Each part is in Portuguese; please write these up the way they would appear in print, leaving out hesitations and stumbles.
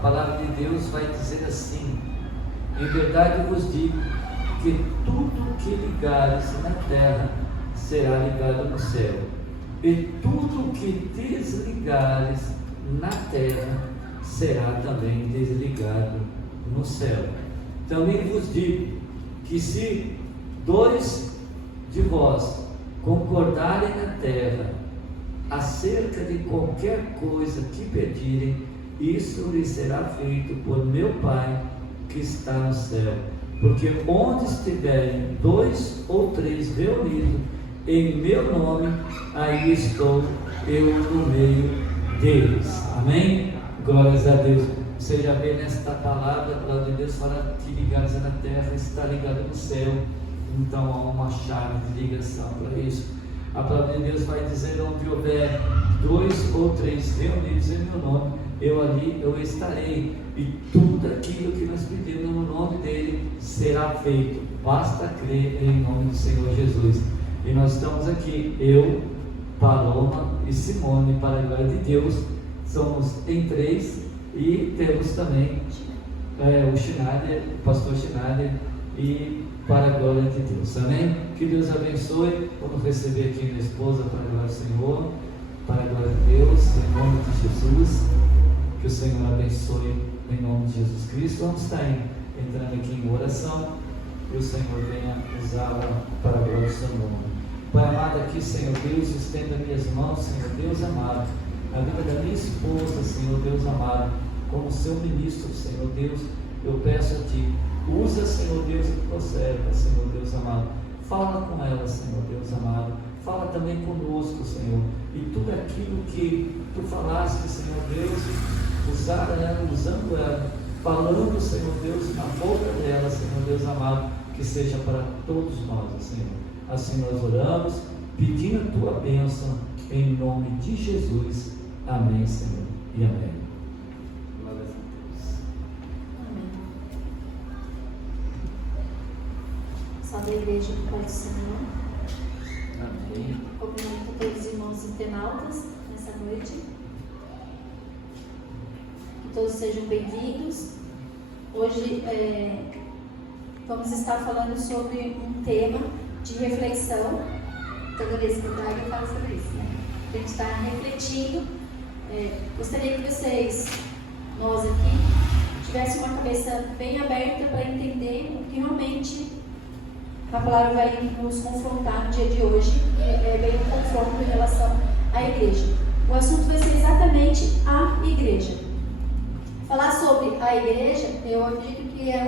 palavra de Deus vai dizer assim: em verdade vos digo que tudo que ligares na terra será ligado no céu, e tudo que desligares na terra será também desligado no céu. Também vos digo que se dois de vós concordarem na terra acerca de qualquer coisa que pedirem, isso lhes será feito por meu Pai que está no céu. Porque onde estiverem 2 ou 3 reunidos em meu nome, aí estou eu no meio deles. Amém? Glórias a Deus. Seja bem nesta palavra, a palavra de Deus fala que ligados na terra está ligado no céu. Então há uma chave de ligação para isso. A palavra de Deus vai dizer: onde houver 2 ou 3 reunidos em meu nome, eu estarei, e tudo aquilo que nós pedimos no nome dele será feito. Basta crer em nome do Senhor Jesus. E nós estamos aqui, eu, Paloma e Simone, para a glória de Deus. Somos em 3, e temos também o Schneider, o pastor Schneider, e para a glória de Deus. Amém? Que Deus abençoe. Vamos receber aqui minha esposa para a glória do Senhor, para a glória de Deus, em nome de Jesus. Que o Senhor abençoe em nome de Jesus Cristo. Vamos estar entrando aqui em oração, e o Senhor venha usá-la para a glória do seu nome. Pai amado, aqui, Senhor Deus, estenda minhas mãos, Senhor Deus amado, a vida da minha esposa, Senhor Deus amado, como seu ministro, Senhor Deus. Eu peço a Ti, usa, Senhor Deus, a tua serva, Senhor Deus amado. Fala com ela, Senhor Deus amado. Fala também conosco, Senhor. E tudo aquilo que Tu falaste, Senhor Deus, usando ela, falando, Senhor Deus, na boca dela, Senhor Deus amado, que seja para todos nós, Senhor. Assim nós oramos, pedindo a Tua bênção, em nome de Jesus. Amém, Senhor, e amém. Glória a Deus. Amém. Salve a igreja do Pai do Senhor. Amém. Cumprimento a todos os irmãos internautas nessa noite. Que todos sejam bem-vindos. Hoje vamos estar falando sobre um tema de reflexão. Toda vez que eu trago, eu falo sobre isso, né? A gente está refletindo. Gostaria que nós aqui, tivessem uma cabeça bem aberta para entender o que realmente a palavra vai nos confrontar no dia de hoje. É bem um confronto em relação à igreja. O assunto vai ser exatamente a igreja. Falar sobre a igreja, eu acredito que é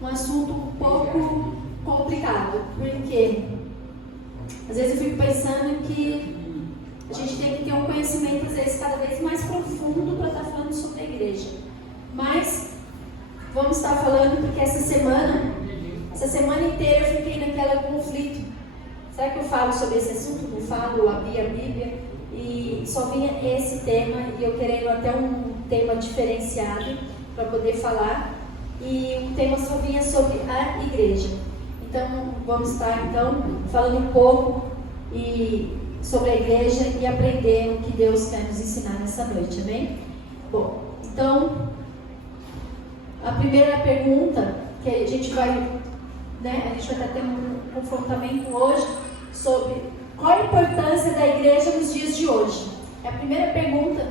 um assunto um pouco complicado, porque às vezes eu fico pensando que a gente tem que ter um conhecimento, às vezes, cada vez mais profundo para estar falando sobre a igreja. Mas vamos estar falando porque essa semana inteira eu fiquei naquele conflito. Será que eu falo sobre esse assunto? Não falo, eu abri a Bíblia e só vinha esse tema, e eu querendo até um tema diferenciado para poder falar, e o tema só vinha sobre a igreja. Então vamos estar falando um pouco sobre a igreja e aprender o que Deus quer nos ensinar nessa noite, amém? Bom, então a primeira pergunta que a gente vai estar tendo um confrontamento hoje sobre qual a importância da igreja nos dias de hoje. É a primeira pergunta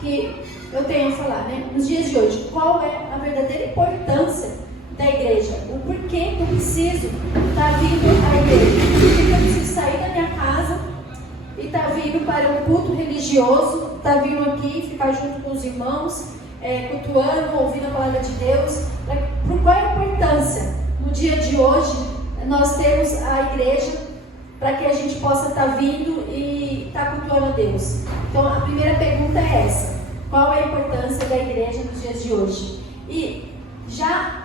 que eu tenho a falar, nos dias de hoje. Qual é a verdadeira importância da igreja? O porquê eu preciso estar vindo à igreja? Por que eu preciso sair da minha casa e estar vindo para um culto religioso, estar vindo aqui, ficar junto com os irmãos, cultuando, ouvindo a palavra de Deus? Por qual é a importância no dia de hoje nós temos a igreja, para que a gente possa estar vindo e estar cultuando a Deus? Então a primeira pergunta é essa: qual é a importância da igreja nos dias de hoje? E já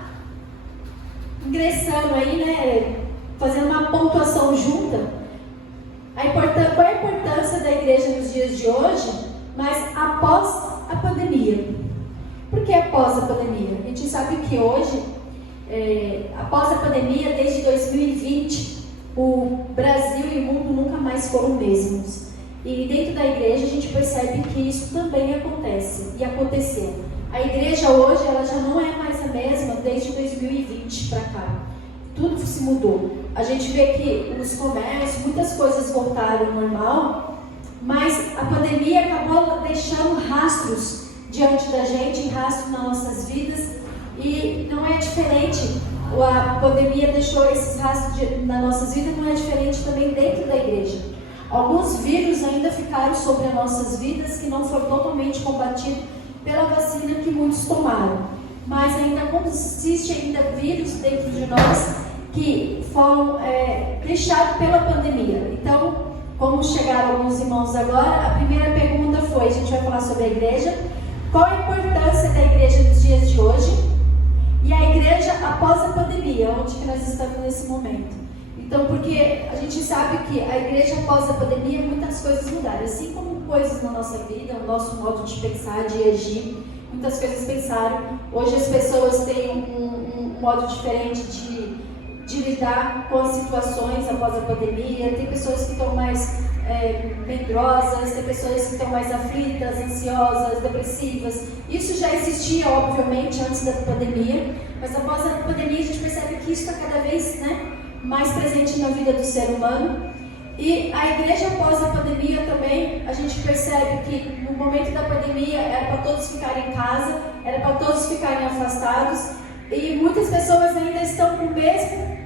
ingressando aí, fazendo uma pontuação junta, qual é a importância da igreja nos dias de hoje, mas após a pandemia? Por que após a pandemia? A gente sabe que hoje, após a pandemia, desde 2020, o Brasil e o mundo nunca mais foram os mesmos. E dentro da igreja a gente percebe que isso também acontece e aconteceu. A igreja hoje ela já não é mais a mesma desde 2020 para cá. Tudo se mudou. A gente vê que nos comércios muitas coisas voltaram ao normal, mas a pandemia acabou deixando rastros diante da gente, rastros nas nossas vidas, e não é diferente. A pandemia deixou esses rastros nas nossas vidas, não é diferente também dentro da igreja. Alguns vírus ainda ficaram sobre as nossas vidas que não foram totalmente combatidos pela vacina que muitos tomaram, mas ainda consiste ainda vírus dentro de nós que foram deixados pela pandemia. Então, como chegaram alguns irmãos agora, a primeira pergunta foi, a gente vai falar sobre a igreja, qual a importância da igreja nos dias de hoje e a igreja após a pandemia, onde que nós estamos nesse momento. Então, porque a gente sabe que a igreja após a pandemia, muitas coisas mudaram, assim como coisas na nossa vida, o nosso modo de pensar, de agir, muitas coisas pensaram. Hoje as pessoas têm um modo diferente de lidar com as situações após a pandemia. Tem pessoas que estão mais medrosas, tem pessoas que estão mais aflitas, ansiosas, depressivas. Isso já existia, obviamente, antes da pandemia, mas após a pandemia a gente percebe que isso está cada vez mais presente na vida do ser humano. E a igreja após a pandemia também, a gente percebe que no momento da pandemia era para todos ficarem em casa, era para todos ficarem afastados, e muitas pessoas ainda estão com o mesmo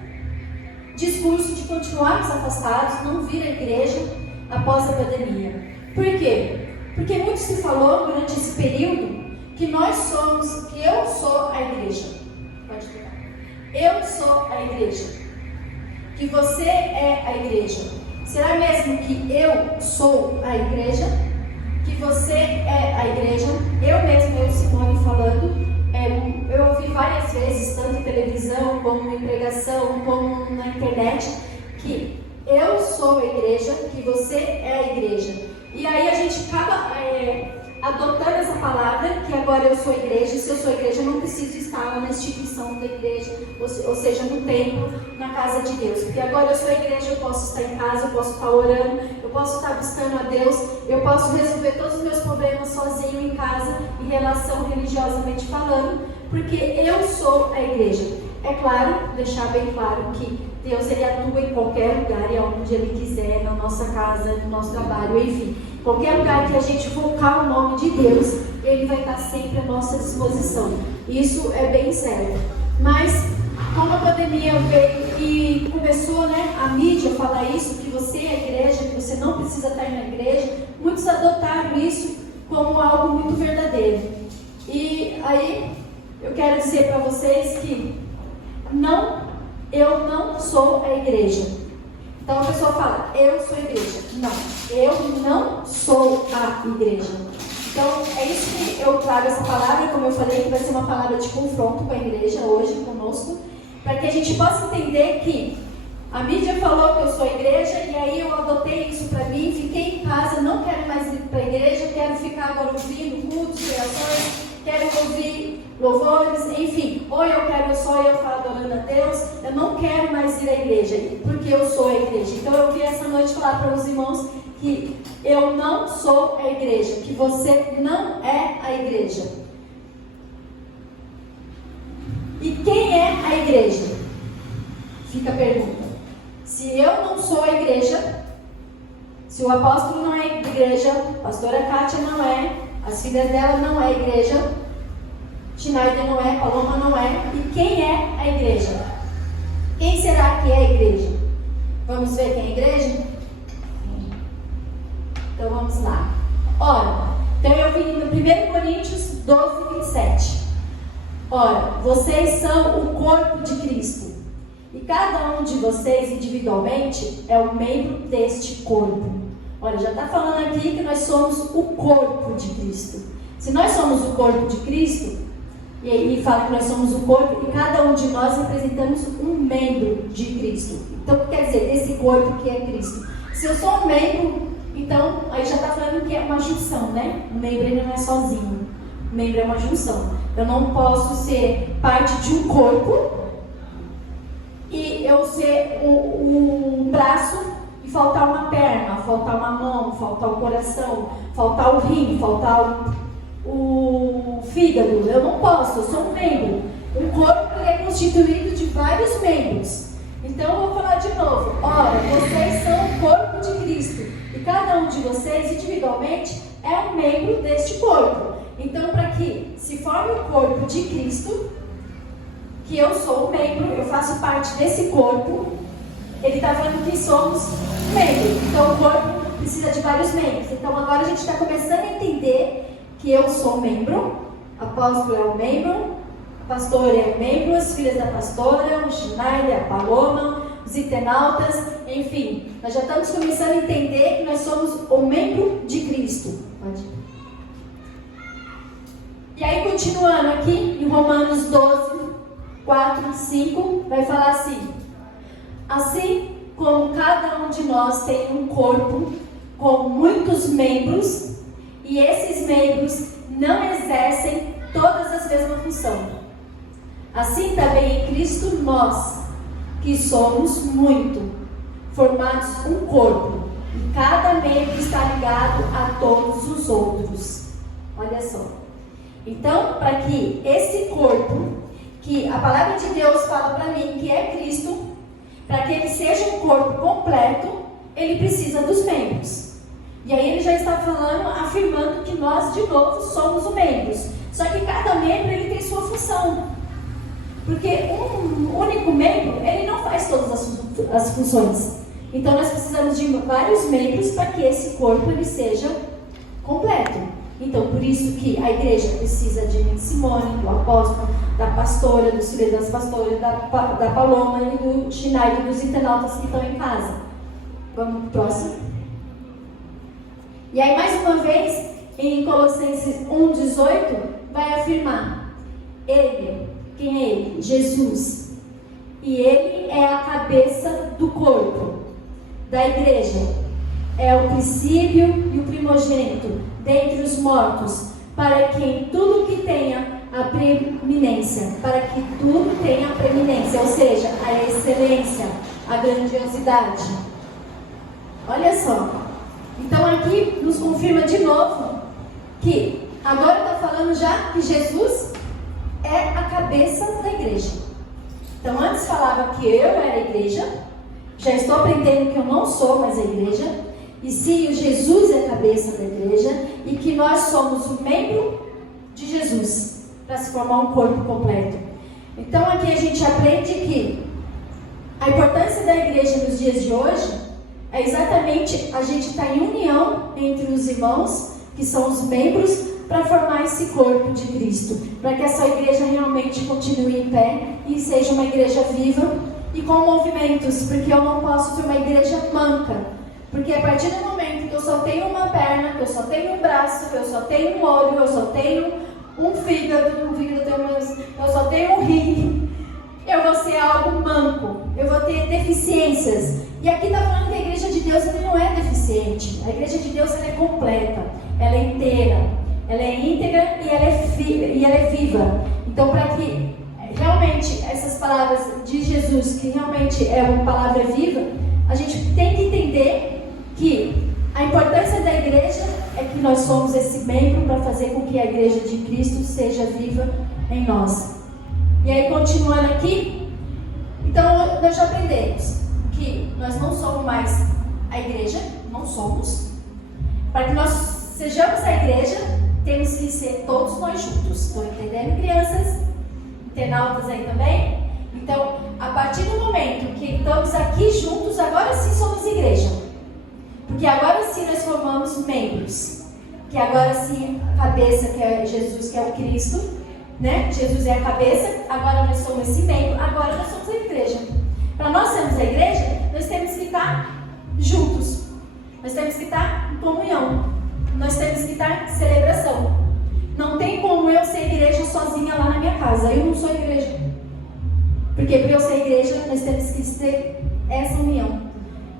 discurso de continuarmos afastados, não vir à igreja após a pandemia. Por quê? Porque muito se falou durante esse período que eu sou a igreja. Pode pegar. Eu sou a igreja. Que você é a igreja. Será mesmo que eu sou a igreja? Que você é a igreja? Eu, Simone, falando, eu ouvi várias vezes, tanto em televisão, como em pregação, como na internet, que eu sou a igreja, que você é a igreja. E aí a gente acaba adotando essa palavra, que agora eu sou a igreja. Se eu sou a igreja, eu não preciso estar na instituição da igreja, ou seja, no templo, na casa de Deus. Porque agora eu sou a igreja, eu posso estar em casa, eu posso estar orando, eu posso estar buscando a Deus, eu posso resolver todos os meus problemas sozinho em casa, em relação religiosamente falando, porque eu sou a igreja. É claro, deixar bem claro que Deus ele atua em qualquer lugar e onde Ele quiser, na nossa casa, no nosso trabalho, enfim. Qualquer lugar que a gente focar o nome de Deus, Ele vai estar sempre à nossa disposição. Isso é bem sério. Mas, como a pandemia veio e começou a mídia falar isso, que você é a igreja, que você não precisa estar na igreja, muitos adotaram isso como algo muito verdadeiro. E aí, eu quero dizer para vocês que eu não sou a igreja. Então a pessoa fala, eu sou a igreja. Não, eu não sou a igreja. Então é isso que eu trago essa palavra, como eu falei, que vai ser uma palavra de confronto com a igreja hoje conosco, para que a gente possa entender que a mídia falou que eu sou a igreja, e aí eu adotei isso para mim, fiquei em casa, não quero mais ir para a igreja, quero ficar agora ouvindo cultos, pregações, quero ouvir louvores, enfim, ou eu quero só eu falar adorando a Deus, eu não quero mais ir à igreja, porque eu sou a igreja. Então eu vim essa noite falar para os irmãos que eu não sou a igreja, que você não é a igreja. E quem é a igreja? Fica a pergunta. Se eu não sou a igreja, se o apóstolo não é a igreja, a pastora Kátia não é, as filhas dela não é a igreja, Schneider não é, Paloma não é, e quem é a igreja? Quem será que é a igreja? Vamos ver quem é a igreja? Então vamos lá. Ora, então eu vim no 1 Coríntios 12, 27. Ora, vocês são o corpo de Cristo, e cada um de vocês individualmente é um membro deste corpo. Olha, já está falando aqui que nós somos o corpo de Cristo. Se nós somos o corpo de Cristo, e aí fala que nós somos o corpo, e cada um de nós representamos um membro de Cristo. Então, quer dizer, desse corpo que é Cristo. Se eu sou um membro, então, aí já está falando que é uma junção, né? O membro ele não é sozinho. O membro é uma junção. Eu não posso ser parte de um corpo e eu ser um braço e faltar uma perna, faltar uma mão, faltar o coração, faltar o rim, faltar o fígado. Eu não posso, eu sou um membro. Um corpo ele é constituído de vários membros. Então eu vou falar de novo. Ora, vocês são o corpo de Cristo. E cada um de vocês, individualmente, é um membro deste corpo. Então, para que se forme o corpo de Cristo, que eu sou um membro, eu faço parte desse corpo, ele está vendo que somos membros. Então, o corpo precisa de vários membros. Então, agora a gente está começando a entender que eu sou membro, apóstolo é um membro, pastor é um membro, as filhas da pastora, o Schneider, a Paloma, os internautas, enfim. Nós já estamos começando a entender que nós somos o membro de Cristo. Pode ir. E aí, continuando aqui, em Romanos 12, 4 e 5, vai falar assim: assim como cada um de nós tem um corpo com muitos membros, e esses membros não exercem todas as mesmas funções, assim também em Cristo nós, que somos muito, formados um corpo, e cada membro está ligado a todos os outros. Olha só. Então, para que esse corpo, que a palavra de Deus fala para mim que é Cristo, para que ele seja um corpo completo, ele precisa dos membros. E aí ele já está falando, afirmando que nós de novo somos os membros. Só que cada membro ele tem sua função. Porque um único membro, ele não faz todas as funções. Então nós precisamos de vários membros para que esse corpo ele seja completo. Então, por isso que a igreja precisa de mim, Simone, do apóstolo, da pastora, dos filhos das pastoras, da Paloma e do Schneider e dos internautas que estão em casa. Vamos para o próximo. E aí, mais uma vez, em Colossenses 1,18, vai afirmar: Ele, quem é Ele? Jesus. E Ele é a cabeça do corpo, da igreja. É o princípio e o primogênito dentre os mortos, para que em tudo que tenha a preeminência, para que tudo tenha a preeminência, ou seja, a excelência, a grandiosidade. Olha só. Então aqui nos confirma de novo que agora está falando já que Jesus é a cabeça da igreja. Então antes falava que eu era a igreja, já estou aprendendo que eu não sou mais a igreja. E sim, Jesus é a cabeça da igreja e que nós somos o membro de Jesus para se formar um corpo completo. Então aqui a gente aprende que a importância da igreja nos dias de hoje é exatamente a gente estar em união entre os irmãos, que são os membros, para formar esse corpo de Cristo, para que essa igreja realmente continue em pé e seja uma igreja viva e com movimentos, porque eu não posso ter uma igreja manca. Porque a partir do momento que eu só tenho uma perna, que eu só tenho um braço, que eu só tenho um olho, eu só tenho um fígado, eu só tenho um rim, eu vou ser algo manco, eu vou ter deficiências. E aqui está falando que a igreja de Deus não é deficiente. A igreja de Deus ela é completa, ela é inteira, ela é íntegra e ela é viva. Então, para que realmente essas palavras de Jesus, que realmente é uma palavra viva, a gente tem que entender que a importância da igreja é que nós somos esse membro para fazer com que a igreja de Cristo seja viva em nós. E aí, continuando aqui, então nós já aprendemos que nós não somos mais a igreja, não somos. Para que nós sejamos a igreja, temos que ser todos nós juntos. Estão entendendo, crianças? Internautas aí também? Então, a partir do momento que estamos aqui juntos, agora sim somos igreja. Porque agora sim nós formamos membros. Que agora sim a cabeça, que é Jesus, que é o Cristo, né? Jesus é a cabeça, agora nós somos esse membro, agora nós somos a igreja. Para nós sermos a igreja, nós temos que estar juntos. Nós temos que estar em comunhão. Nós temos que estar em celebração. Não tem como eu ser igreja sozinha lá na minha casa. Eu não sou igreja. Porque para eu ser igreja, nós temos que ter essa união.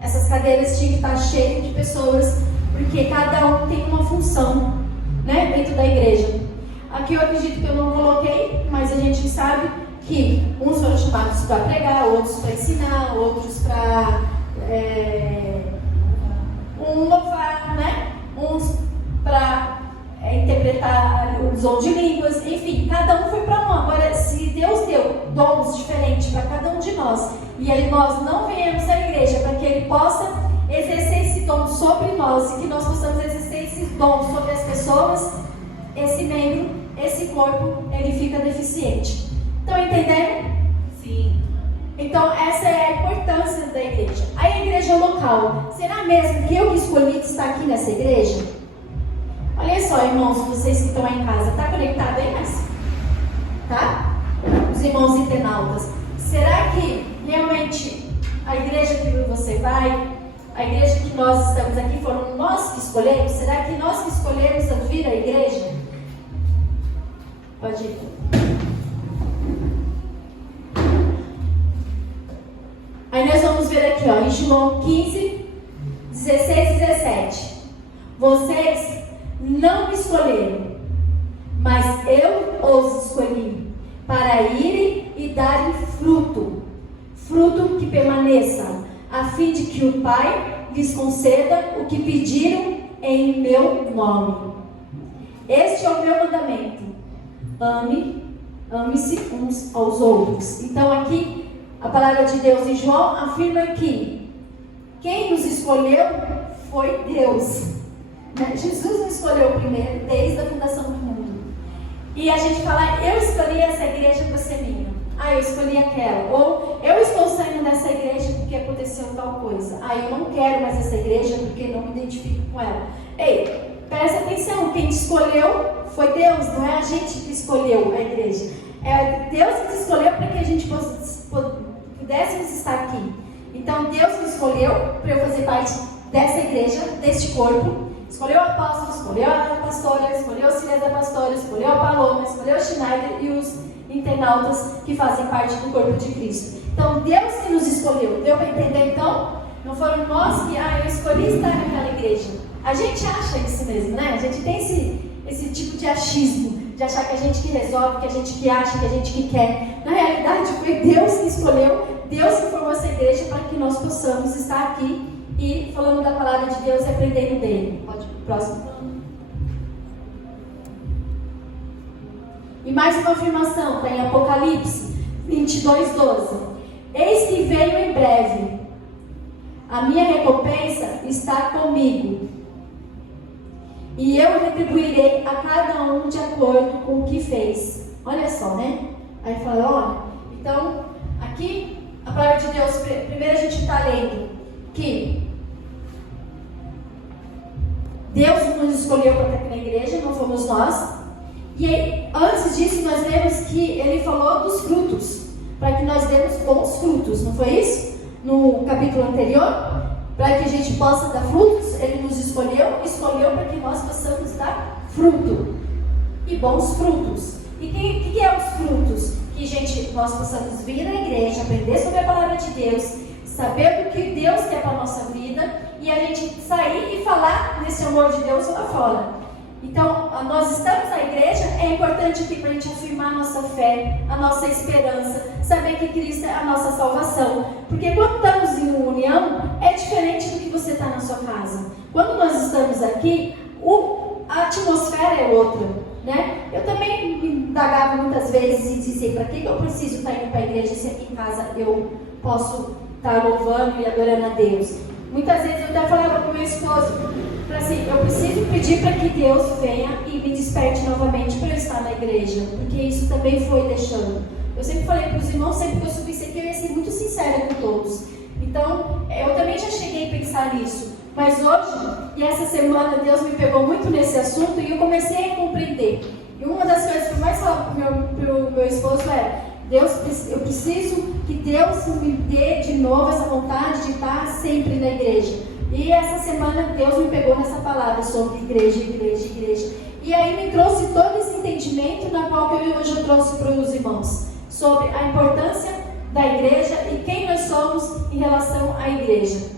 Essas cadeiras tinham que estar cheias de pessoas, porque cada um tem uma função, né, dentro da igreja. Aqui eu acredito que eu não coloquei, mas a gente sabe que uns foram chamados para pregar, outros para ensinar, outros para um louvar, né? Uns para interpretar o dom de línguas, enfim, cada um foi para um. Agora, se Deus deu dons diferentes para cada um de nós, e aí nós não viemos à igreja para que Ele possa exercer esse dom sobre nós, e que nós possamos exercer esse dom sobre as pessoas, esse membro, esse corpo, ele fica deficiente. Estão entendendo? Sim. Então, essa é a importância da igreja. A igreja local, será mesmo que eu que escolhi estar aqui nessa igreja? Olha só, irmãos, vocês que estão aí em casa, está conectado aí, mas? Tá? Os irmãos internautas. Será que realmente a igreja que você vai, a igreja que nós estamos aqui, foram nós que escolhemos? Será que nós que escolhemos vir à igreja? Pode ir. Aí nós vamos ver aqui, ó, em João 15, 16 e 17. Vocês não me escolheram, mas eu os escolhi para irem e darem fruto, fruto que permaneça, a fim de que o Pai lhes conceda o que pediram em meu nome. Este é o meu mandamento: ame-se uns aos outros. Então aqui a palavra de Deus em João afirma que quem nos escolheu foi Deus. Jesus nos escolheu primeiro, desde a fundação do mundo. E a gente fala, eu escolhi essa igreja para ser minha. Eu escolhi aquela. Ou eu estou saindo dessa igreja porque aconteceu tal coisa. Eu não quero mais essa igreja porque não me identifico com ela. Ei, presta atenção, quem te escolheu foi Deus, não é a gente que escolheu a igreja. É Deus que te escolheu para que a gente pudéssemos estar aqui. Então Deus me escolheu para eu fazer parte dessa igreja, deste corpo. Escolheu o apóstolo, escolheu a pastora, escolheu o auxiliar da pastora, escolheu a Paloma, escolheu o Schneider e os internautas que fazem parte do corpo de Cristo. Então Deus que nos escolheu. Deu para entender então? Não foram nós que, eu escolhi estar naquela igreja. A gente acha isso mesmo, né? A gente tem esse tipo de achismo, de achar que a gente que resolve, que a gente que acha, que a gente que quer. Na realidade foi Deus que escolheu, Deus que formou essa igreja para que nós possamos estar aqui e falando da palavra de Deus e aprendendo dele. Pode ir para o próximo. E mais uma afirmação, está em Apocalipse 22:12. Eis que venho em breve, a minha recompensa está comigo, e eu retribuirei a cada um de acordo com o que fez. Olha só, né? Aí fala, então, aqui, a palavra de Deus, primeiro a gente está lendo que Deus nos escolheu para estar aqui na igreja, não fomos nós. E aí, antes disso, nós vemos que ele falou dos frutos, para que nós demos bons frutos, não foi isso? No capítulo anterior, para que a gente possa dar frutos, ele nos escolheu para que nós possamos dar fruto, e bons frutos. E o que é os frutos? Que nós possamos vir à igreja, aprender sobre a palavra de Deus, saber do que Deus quer para a nossa vida, e a gente sair e falar desse amor de Deus lá fora. Então, nós estamos na igreja, é importante aqui para a gente afirmar a nossa fé, a nossa esperança, saber que Cristo é a nossa salvação. Porque quando estamos em união, é diferente do que você está na sua casa. Quando nós estamos aqui, a atmosfera é outra, né? Eu também me indagava muitas vezes e dizia, para que eu preciso estar indo para a igreja se aqui em casa eu posso estar louvando e adorando a Deus? Muitas vezes eu até falava com meu esposo, assim, eu preciso pedir para que Deus venha e me desperte novamente para eu estar na igreja, porque isso também foi deixando. Eu sempre falei para os irmãos, sempre que eu subisse aqui, eu ia ser muito sincera com todos. Então, eu também já cheguei a pensar nisso, mas hoje, e essa semana, Deus me pegou muito nesse assunto e eu comecei a compreender. E uma das coisas que eu mais falava para o meu esposo era, Deus, eu preciso que Deus me dê de novo essa vontade de estar sempre na igreja. E essa semana Deus me pegou nessa palavra sobre igreja. E aí me trouxe todo esse entendimento na qual eu hoje eu trouxe para os irmãos. Sobre a importância da igreja e quem nós somos em relação à igreja.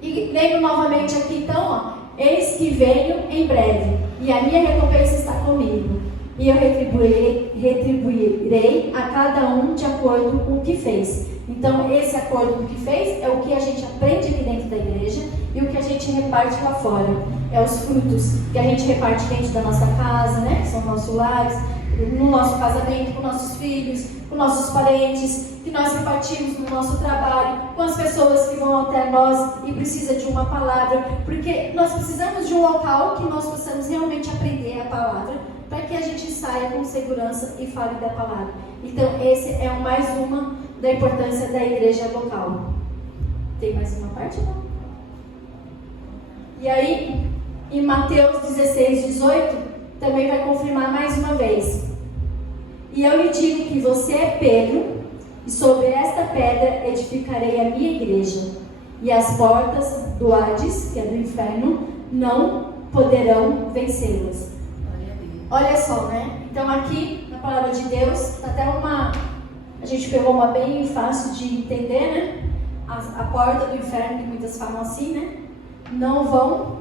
E lembro novamente aqui então, eis que venho em breve, e a minha recompensa está comigo. E eu retribuirei a cada um de acordo com o que fez. Então, esse acordo com o que fez é o que a gente aprende aqui dentro da igreja, e e o que a gente reparte lá fora. É os frutos que a gente reparte dentro da nossa casa, né? Que são nossos lares, no nosso casamento, com nossos filhos, com nossos parentes, que nós repartimos no nosso trabalho, com as pessoas que vão até nós e precisam de uma palavra, porque nós precisamos de um local que nós possamos realmente aprender a palavra, para que a gente saia com segurança e fale da palavra. Então, esse é mais uma da importância da igreja local. Tem mais uma parte, não? E aí, em Mateus 16, 18, também vai confirmar mais uma vez. E eu lhe digo que você é Pedro, e sobre esta pedra edificarei a minha igreja, e as portas do Hades, que é do inferno, não poderão vencê-las. Olha só, né? Então aqui, na palavra de Deus, até a gente pegou uma bem fácil de entender, né? A porta do inferno, que muitas falam assim, né? Não vão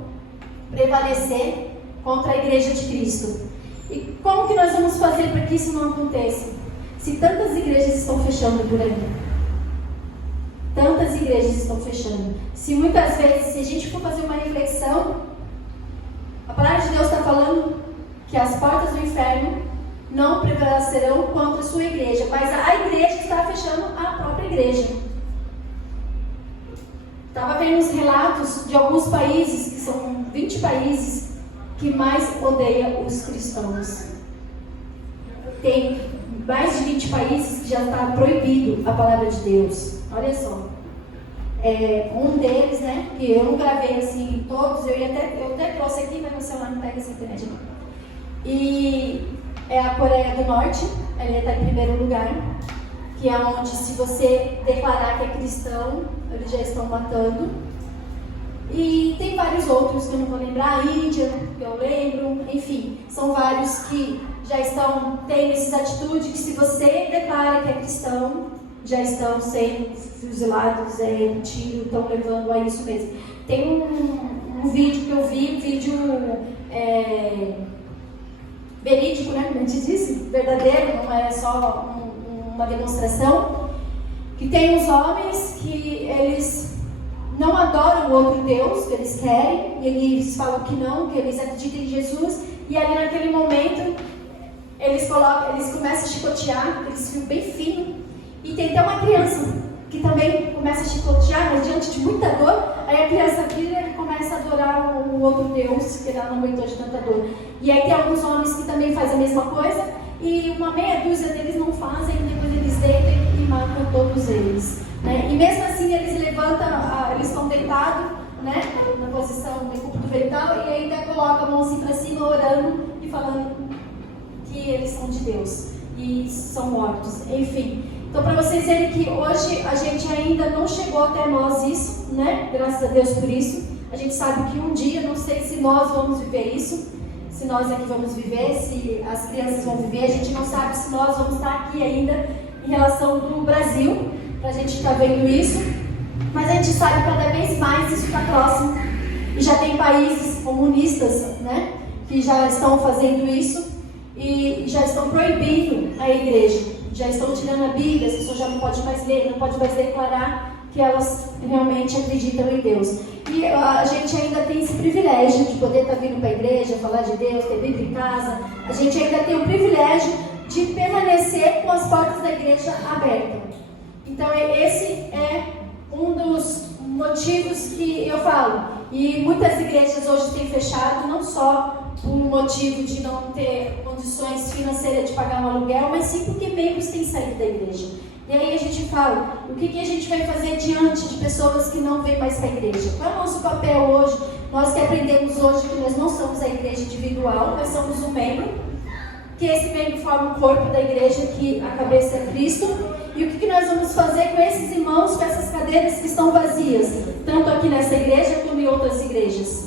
prevalecer contra a igreja de Cristo. E como que nós vamos fazer para que isso não aconteça? Se tantas igrejas estão fechando por aí. Tantas igrejas estão fechando. Se muitas vezes, se a gente for fazer uma reflexão, a palavra de Deus está falando que as portas do inferno não prevalecerão contra a sua igreja, mas a igreja está fechando a própria igreja. Estava vendo os relatos de alguns países, que são 20 países, que mais odeiam os cristãos. Tem mais de 20 países que já está proibido a palavra de Deus. Olha só. Um deles, né, que eu não gravei assim todos, eu até trouxe aqui, mas meu celular não pega essa internet não. E é a Coreia do Norte, ela está em primeiro lugar, que é onde, se você declarar que é cristão, eles já estão matando. E tem vários outros que eu não vou lembrar, a Índia, que eu lembro, enfim, são vários que já estão tendo essas atitudes que, se você declara que é cristão, já estão sendo fuzilados, tiro, estão levando a isso mesmo. Tem um vídeo que eu vi, verídico, né, como a gente disse, verdadeiro, não é só uma demonstração, que tem os homens que eles não adoram o outro Deus que eles querem, e eles falam que não, que eles acreditam em Jesus, e ali naquele momento eles começam a chicotear, eles ficam bem finos, e tem até uma criança que também começa a chicotear, mas diante de muita dor, aí a criança vira e começa a adorar o outro Deus, que ela não aguentou de tanta dor. E aí tem alguns homens que também fazem a mesma coisa, e uma meia dúzia deles não fazem, depois eles deitam e matam todos eles. Né? E mesmo assim eles levantam, eles estão deitados, né, na posição de decúbito vertical, e ainda colocam a mão assim para cima, orando e falando que eles são de Deus e são mortos, enfim. Então, para vocês verem que hoje a gente ainda não chegou até nós isso, né? Graças a Deus por isso. A gente sabe que um dia, não sei se nós vamos viver isso, se nós aqui vamos viver, se as crianças vão viver, a gente não sabe se nós vamos estar aqui ainda em relação do Brasil, para a gente estar vendo isso, mas a gente sabe que cada vez mais isso está próximo, e já tem países comunistas, né, que já estão fazendo isso, e já estão proibindo a igreja. Já estão tirando a Bíblia, as pessoas já não podem mais ler, não podem mais declarar que elas realmente acreditam em Deus. E a gente ainda tem esse privilégio de poder estar vindo para a igreja, falar de Deus, ter Bíblia em casa. A gente ainda tem o privilégio de permanecer com as portas da igreja abertas. Então esse é um dos motivos que eu falo. E muitas igrejas hoje têm fechado, não só por motivo de não ter condições financeiras de pagar um aluguel, mas sim porque membros têm saído da igreja. E aí a gente fala, o que a gente vai fazer diante de pessoas que não vêm mais para a igreja? Qual é o nosso papel hoje? Nós que aprendemos hoje que nós não somos a igreja individual, nós somos um membro, que esse membro forma o corpo da igreja, que a cabeça é Cristo. E o que nós vamos fazer com esses irmãos, com essas cadeiras que estão vazias, tanto aqui nessa igreja como em outras igrejas?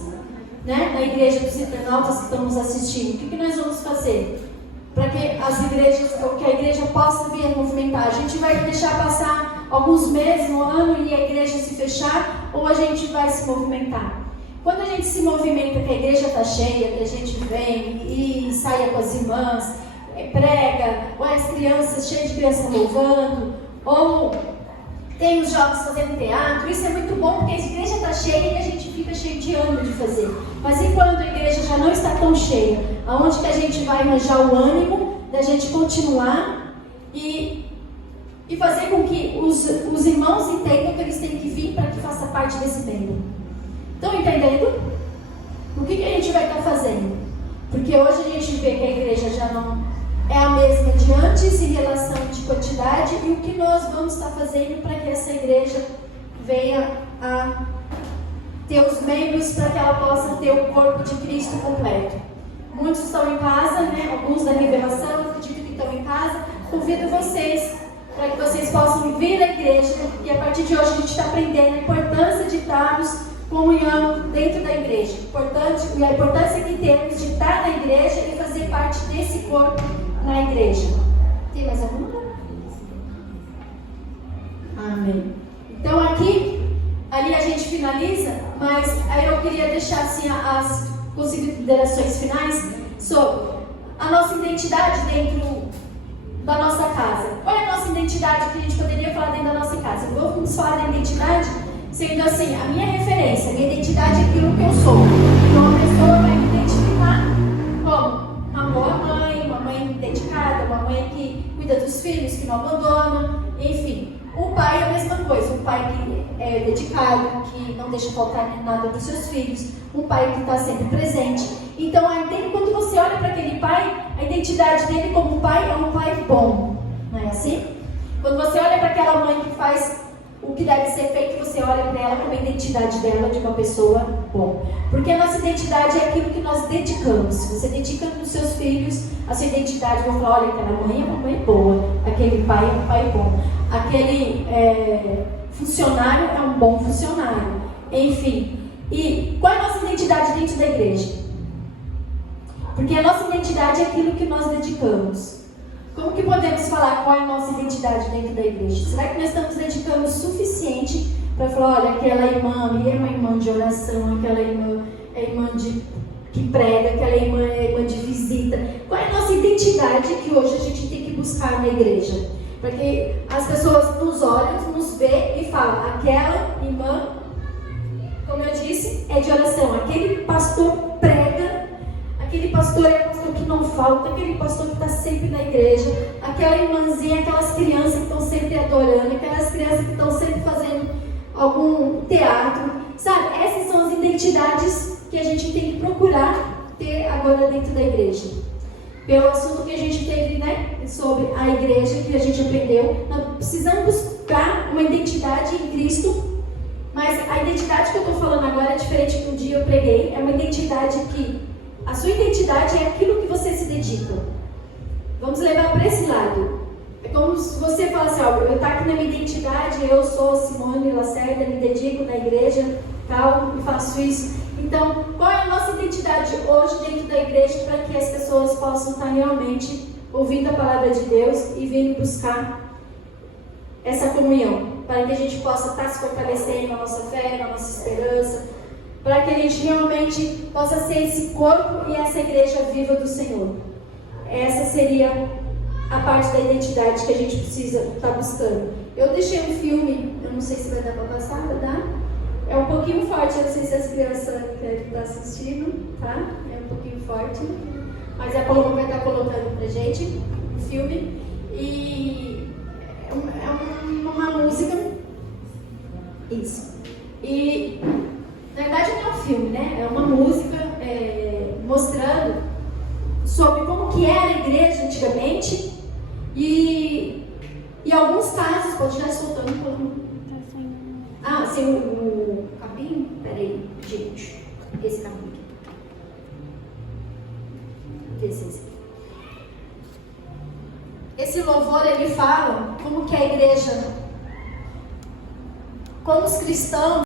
Né? Na igreja dos internautas que estão nos assistindo, o que nós vamos fazer para que as igrejas, ou que a igreja possa vir a movimentar? A gente vai deixar passar alguns meses, um ano, e a igreja se fechar, ou a gente vai se movimentar? Quando a gente se movimenta, que a igreja está cheia, que a gente vem e saia com as irmãs, prega, ou as crianças, cheias de crianças louvando, ou tem os jovens fazendo teatro, isso é muito bom porque a igreja está cheia e a gente fica cheio de ânimo de fazer. Mas e quando a igreja já não está tão cheia? Aonde que a gente vai arranjar o ânimo da gente continuar e fazer com que os irmãos entendam que eles têm que vir para que faça parte desse membro? Estão entendendo? O que a gente vai estar fazendo? Porque hoje a gente vê que a igreja já não é a mesma de antes em relação de quantidade, e o que nós vamos estar fazendo para que essa igreja venha a ter os membros, para que ela possa ter o corpo de Cristo completo. Muitos estão em casa, né? Alguns da revelação, eu acredito que estão em casa. Convido vocês para que vocês possam vir à igreja, e a partir de hoje a gente está aprendendo a importância de estarmos comunhão dentro da igreja. A importância que temos de estar na igreja e fazer parte desse corpo na igreja. Tem mais alguma? Amém. Então ali a gente finaliza, mas aí eu queria deixar assim as considerações finais sobre a nossa identidade dentro da nossa casa. Qual é a nossa identidade que a gente poderia falar dentro da nossa casa? Vamos falar da identidade sendo assim, a minha referência, a minha identidade é aquilo que eu sou. Então a pessoa vai me identificar como uma boa mãe, uma mãe dedicada, uma mãe que cuida dos filhos, que não abandona, enfim. O pai é a mesma coisa, um pai que é dedicado, que não deixa faltar nada dos seus filhos, um pai que está sempre presente. Então, quando você olha para aquele pai, a identidade dele como pai é um pai bom, não é assim? Quando você olha para aquela mãe que faz o que deve ser feito, você olha para ela como a identidade dela de uma pessoa bom. Porque a nossa identidade é aquilo que nós dedicamos. Você dedica nos seus filhos a sua identidade. Vou falar, olha, aquela mãe é uma mãe boa, aquele pai é um pai bom, aquele funcionário é um bom funcionário. Enfim, e qual é a nossa identidade dentro da igreja? Porque a nossa identidade é aquilo que nós dedicamos. Como que podemos falar qual é a nossa identidade dentro da igreja? Será que nós estamos dedicando o suficiente para falar, olha, aquela irmã é uma irmã de oração, aquela irmã é irmã que prega, aquela irmã é irmã de visita? Qual é a nossa identidade que hoje a gente tem que buscar na igreja? Para que as pessoas nos olham, nos vejam e falam, aquela irmã, como eu disse, é de oração, aquele pastor prega, aquele pastor é o pastor que não falta, aquele pastor que está sempre na igreja, aquela irmãzinha, aquelas crianças que estão sempre adorando, aquelas crianças que estão sempre fazendo algum teatro, sabe? Essas são as identidades que a gente tem que procurar ter agora dentro da igreja. Pelo assunto que a gente teve, né, sobre a igreja, que a gente aprendeu, nós precisamos buscar uma identidade em Cristo, mas a identidade que eu estou falando agora é diferente do que um dia eu preguei, é uma identidade que a sua identidade é aquilo que você se dedica. Vamos levar para esse lado. É como se você falasse, ó, eu estou aqui na minha identidade, eu sou Simone Lacerda, me dedico na igreja, tal, e faço isso. Então, qual é a nossa identidade hoje dentro da igreja para que as pessoas possam estar realmente ouvindo a palavra de Deus e vindo buscar essa comunhão? Para que a gente possa estar se fortalecendo na nossa fé, na nossa esperança, para que a gente realmente possa ser esse corpo e essa igreja viva do Senhor. Essa seria a parte da identidade que a gente precisa estar buscando. Eu deixei um filme, eu não sei se vai dar para passar, vai dar? É um pouquinho forte, eu não sei se as crianças querem estar assistindo, tá? É um pouquinho forte, mas a Paloma vai estar colocando pra gente o filme. E é uma música, isso. E na verdade não é um filme, né? É uma música mostrando sobre como que era a igreja antigamente e alguns casos, pode já soltando como... Ah, sim, o capim? Peraí, gente, esse capim aqui. Esse louvor, ele fala como que a igreja, como os cristãos